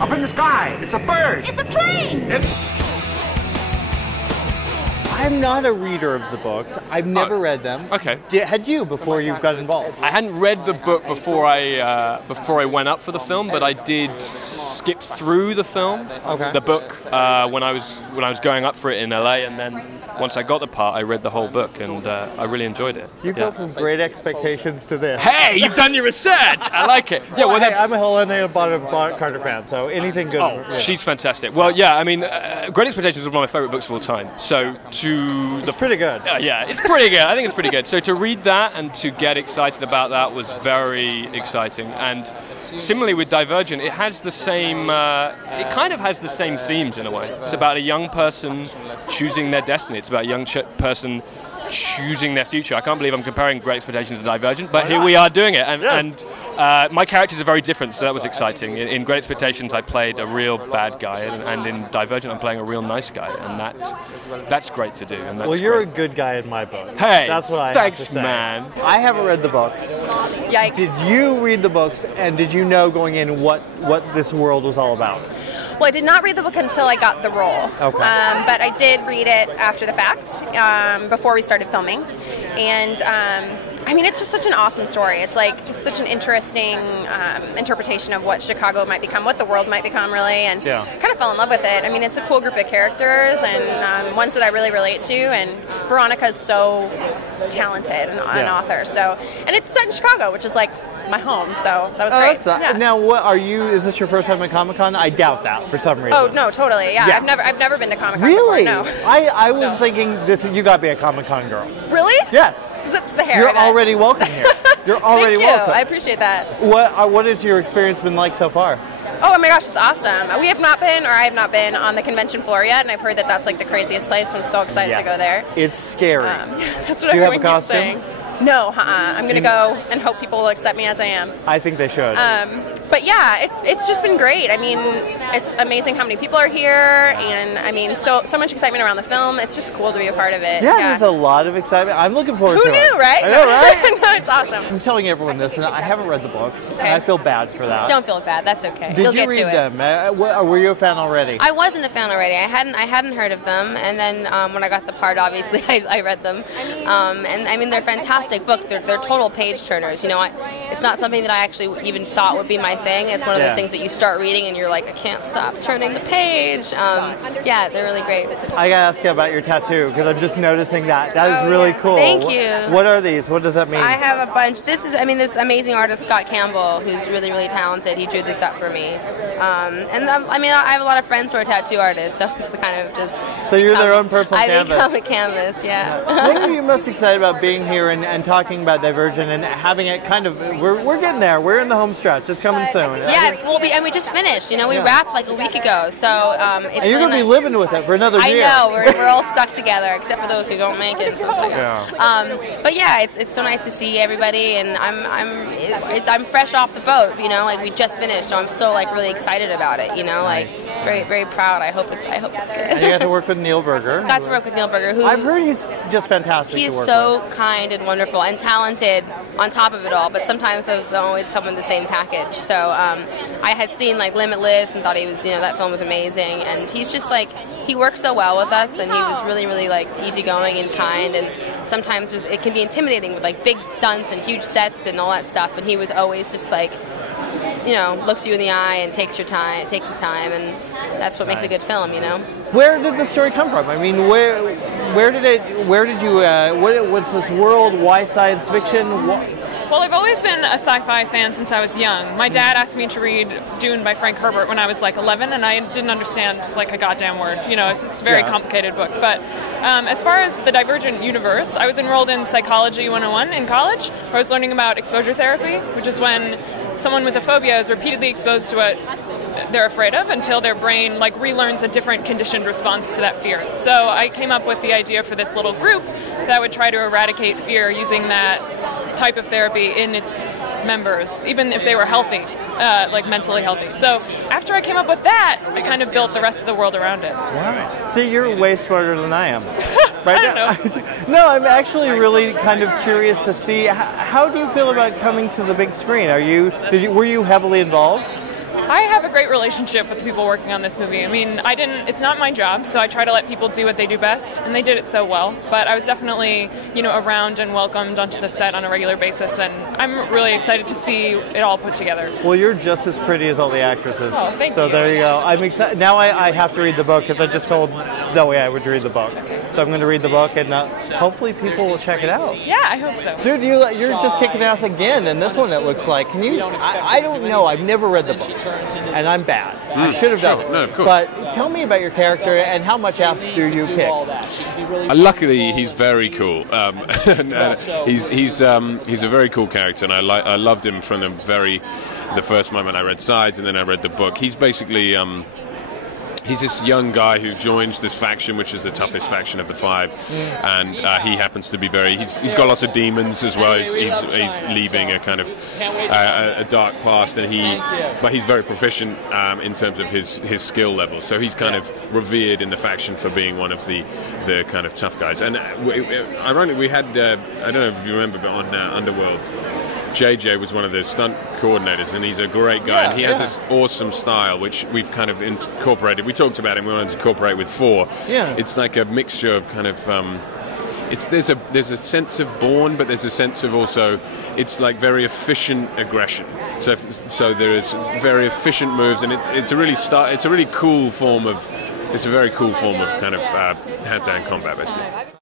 Up in the sky. It's a bird. It's a plane. I'm not a reader of the books. I've never read them. Okay. Had you before you got involved? I hadn't read the book before I went up for the film, but I did skip through the film, the book, when I was going up for it in LA, and then once I got the part, I read the whole book, and I really enjoyed it. You go from great expectations to this. Hey, you've done your research. I like it. Yeah, well, hey, I'm a Helena Bonham Carter fan, so anything good. Oh, she's fantastic. Well, yeah, I mean, Great Expectations is one of my favorite books of all time. So it's pretty good. Yeah, it's pretty good. I think it's pretty good. So to read that and to get excited about that was very exciting. And similarly with Divergent, it has the same. It kind of has the same themes in a way. It's about a young person choosing their destiny. It's about a young person choosing their future. I can't believe I'm comparing Great Expectations and Divergent, but here we are doing it. And my characters are very different, so that was exciting. In Great Expectations, I played a real bad guy, and in Divergent, I'm playing a real nice guy, and that's great to do. And that's you're great. a good guy in my book. Hey, that's what I thanks, have to say. man. I haven't read the books. Yikes. Did you read the books, and did you know going in what this world was all about? Well, I did not read the book until I got the role. Okay. But I did read it after the fact, before we started filming. And I mean, it's just such an awesome story. It's like such an interesting interpretation of what Chicago might become, what the world might become, really. And kind of fell in love with it. I mean, it's a cool group of characters and ones that I really relate to. And Veronica is so talented, an author. So, and it's set in Chicago, which is like my home, so that was great. Now, what are you? Is this your first time at Comic-Con? I doubt that for some reason. Oh no, totally. Yeah. I've never been to Comic-Con really? before. No. I was thinking this. You got to be a Comic-Con girl. Really? Yes. Because it's the hair. You're already welcome here. You're already Thank you. welcome. I appreciate that. What has your experience been like so far? Oh my gosh, it's awesome. We have not been, or I have not been on the convention floor yet, and I've heard that that's like the craziest place. So I'm so excited to go there. It's scary. That's what everyone keeps saying. No, I'm going to go and hope people will accept me as I am. I think they should. But yeah, it's just been great. I mean, it's amazing how many people are here, and I mean, so much excitement around the film. It's just cool to be a part of it. Yeah, there's a lot of excitement. I'm looking forward to it. Who knew, right? I know, right? No, it's awesome. I'm telling everyone this, and I haven't read the books, and I feel bad for that. Don't feel bad. That's okay. Did you read them? Were you a fan already? I wasn't a fan already. I hadn't heard of them, and then when I got the part, obviously, I read them. And I mean, they're fantastic books. They're total page turners. You know, it's not something that I actually even thought would be my thing. It's one of those things that you start reading and you're like, I can't stop turning the page. Yeah, they're really great. I gotta ask you about your tattoo because I'm just noticing that. That is really cool. Thank you. What are these? What does that mean? I have a bunch. This amazing artist Scott Campbell, who's really, really talented. He drew this up for me. I mean, I have a lot of friends who are tattoo artists, so it's kind of just. So you're their own personal canvas. I become a canvas, yeah. What are you most excited about being here and talking about Divergent and having it kind of? We're getting there. We're in the home stretch. It's coming soon. Yeah, we just finished. You know, we wrapped like a week ago, so it's. And you're gonna be living with it for another year. I know. We're all stuck together, except for those who don't make it. So but yeah, it's so nice to see everybody, and I'm fresh off the boat. You know, like we just finished, so I'm still like really excited about it. You know, like very, very proud. I hope it's good. And you got to work with Neil Berger. Got to work with Neil Berger, who I've heard he's just fantastic. He is so kind and wonderful and talented on top of it all. But sometimes those don't always come in the same package. So I had seen like Limitless and thought he was, that film was amazing. And he's just like, he works so well with us, and he was really, really like easygoing and kind. And sometimes it can be intimidating with like big stunts and huge sets and all that stuff. And he was always just like, looks you in the eye and takes his time, and that's what makes a good film, Where did the story come from? I mean, what's this world? Why science fiction? Well, I've always been a sci-fi fan since I was young. My dad asked me to read Dune by Frank Herbert when I was like 11, and I didn't understand like a goddamn word. It's a very complicated book. But as far as the Divergent universe, I was enrolled in Psychology 101 in college, where I was learning about exposure therapy, which is when someone with a phobia is repeatedly exposed to what they're afraid of until their brain like relearns a different conditioned response to that fear. So I came up with the idea for this little group that would try to eradicate fear using that type of therapy in its members, even if they were healthy, like mentally healthy. So after I came up with that, I kind of built the rest of the world around it. Wow. See, you're way smarter than I am. Right? I don't know. No, I'm actually really kind of curious to see how do you feel about coming to the big screen? Were you heavily involved? I have a great relationship with the people working on this movie. I mean, it's not my job, so I try to let people do what they do best, and they did it so well. But I was definitely, around and welcomed onto the set on a regular basis, and I'm really excited to see it all put together. Well, you're just as pretty as all the actresses. Oh, thank you. So there you go. I'm excited. Now I have to read the book, because I just told Zoe I would read the book. So I'm going to read the book, and hopefully people will check it out. Yeah, I hope so. Dude, you're just kicking ass again in this one, it looks like. Can you... I don't know. I've never read the book, and I'm bad. I should have done it. No, of course. But tell me about your character, and how much ass do you kick? Luckily, he's very cool. He's a very cool character, and I loved him from the first moment I read Sides, and then I read the book. He's basically... he's this young guy who joins this faction, which is the toughest faction of the 5, and he happens to be he's got lots of demons as well. He's leaving a kind of a dark past, but he's very proficient in terms of his skill level. So he's kind of revered in the faction for being one of the kind of tough guys. And ironically, we had I don't know if you remember, but on Underworld, JJ was one of the stunt coordinators, and he's a great guy, and he has this awesome style, which we've kind of incorporated. We talked about it, and we wanted to incorporate with 4. Yeah. It's like a mixture of kind of... there's a sense of Bourne, but there's a sense of also... It's like very efficient aggression. So there's very efficient moves, and it's a very cool form of kind of hand-to-hand combat, basically.